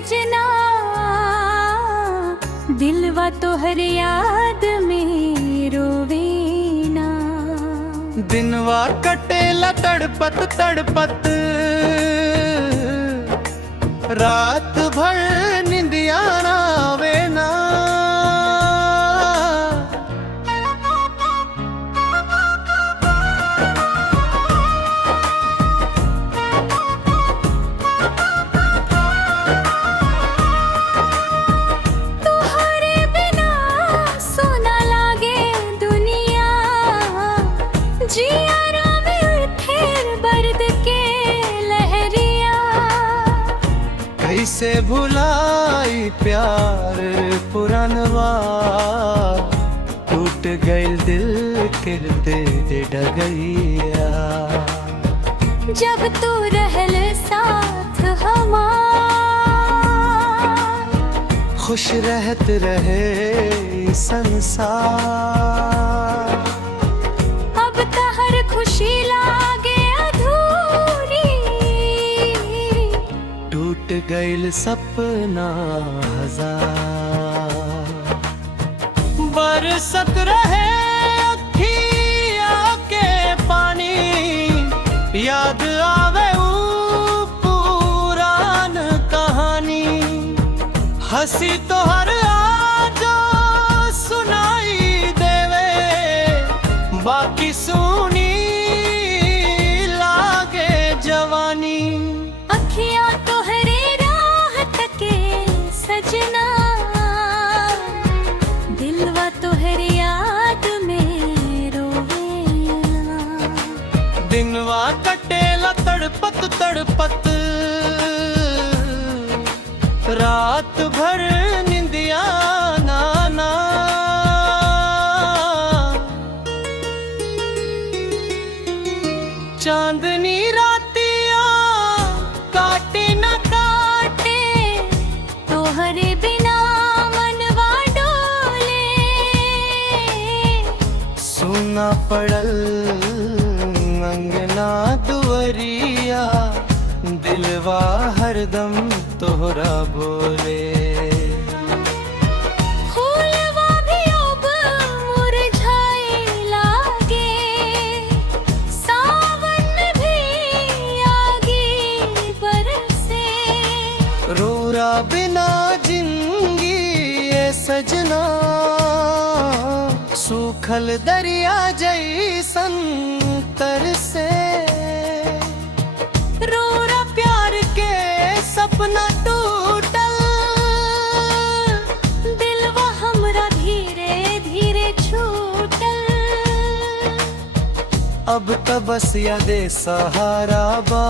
सजना, दिलवा तोहर याद में रोवे ना। दिनवा कटेला तड़पत तड़पत, रात भर निंदिया ना आवे ना। तोहरे बिना सोना लागे दुनिया, जियारा में उठे बर्द के लहरिया। कैसे भुलाई प्यार पुरानवा, टूट गइल दिल किरते डगैया। जब तू रहल साथ हमार, खुश रहत रहे संसार। अब तहर खुशी लागे अधूरी, टूट गइल सपना हजार। बरसत रहे अखिया के पानी, याद आवे ऊ पुरान कहानी। हंसी तो हर आजो सुनाई देवे, बाकी सुनी लागे जवानी। अखियाँ तोहरे राह तके सजना, दिलवा तोहर याद में रोवे ना। दिनवा कटेला तड़पत तड़पत, रात भर निंदिया ना ना। चांदनी रातिया काटे न काटे, तोहरे बिना मनवा डोले। सुना पड़ल अंगना दुवरिया, दिलवा हरदम तोहरा बोले। फूलवा भी अब मुरझाए लागे, सावन में भी आगे बरसे। रोरा बिना जिंदगी ये सजना, सूखल दरिया जैसन तरसे। रोरा प्यार के सपना टूटल, दिलवा हमरा धीरे धीरे छूटल। अब त बस यादे सहारा बा।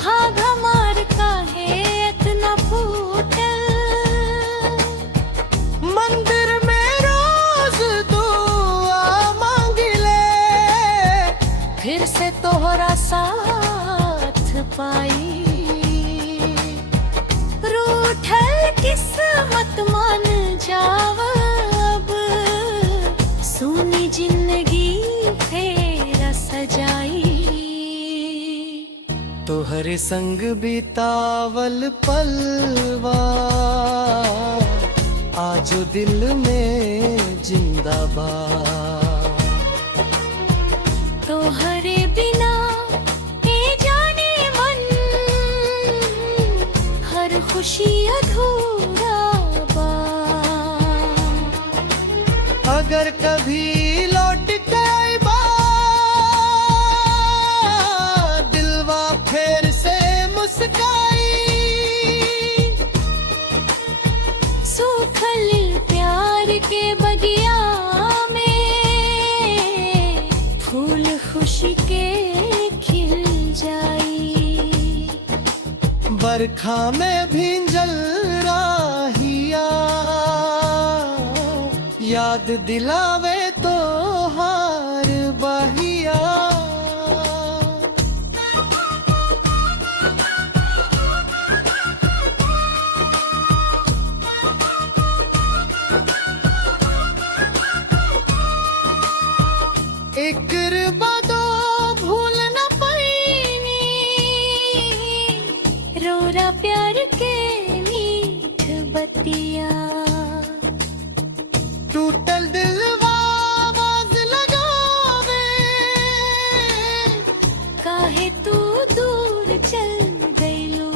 भाग हमार काहे इतना फूटल, मंदिर में रोज दुआ मांगिले, फिर से तोहरा साथ पाई। रूठल किस्मत मान जाव अब, सुनी जिंदगी फेर सजाई। तोहरे संग बितावल पलवा, आजो दिल में जिंदाबाद। तोहरे बिना ए जाने मन, हर खुशी अधूरा बा। अगर कभी लौट के आइबा, दिलवा फिर से मुस्काई। सूखल प्यार के बगिया में, फूल खुशी के खिल जाई। बरखा में भींजल राहिया, याद दिलावे तो हार बहिया। रौरा प्यार के मीठ बतिया टूटल दिलवा आवाज लगावे काहे तू दूर चल गईलू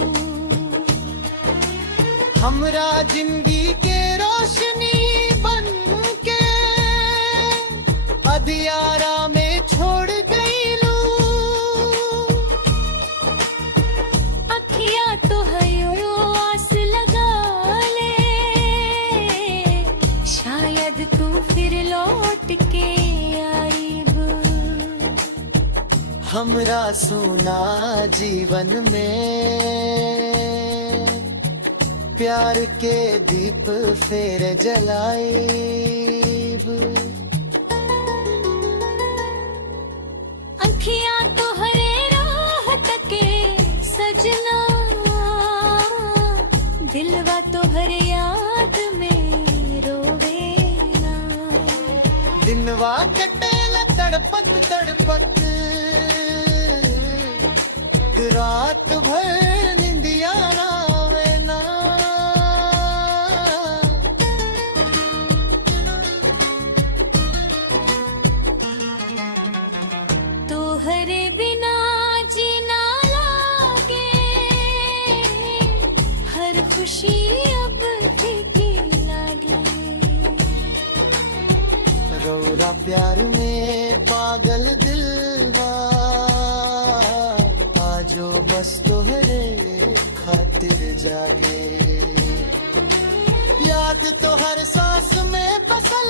हमरा जिंदगी के रोशनी बन के अधियारा में छोड़ गईलू अखिया तो हयो आस लगा ले शायद तू फिर लौट के आईब हमरा सोना जीवन में प्यार के दीप फेर जलाईब अखियां तो हरे राह तके सजना दिलवा तो हरे याद में रोवे ना दिनवा कटेला तड़पत तड़पत रात भर निंदिया ना आवे ना तो हरे बिना जीना लागे हर खुशी अब फीकी लागे रौरा प्यार में पागल दिलवा आजो बस तोहरे खातिर जागे याद तो हर सांस में बसल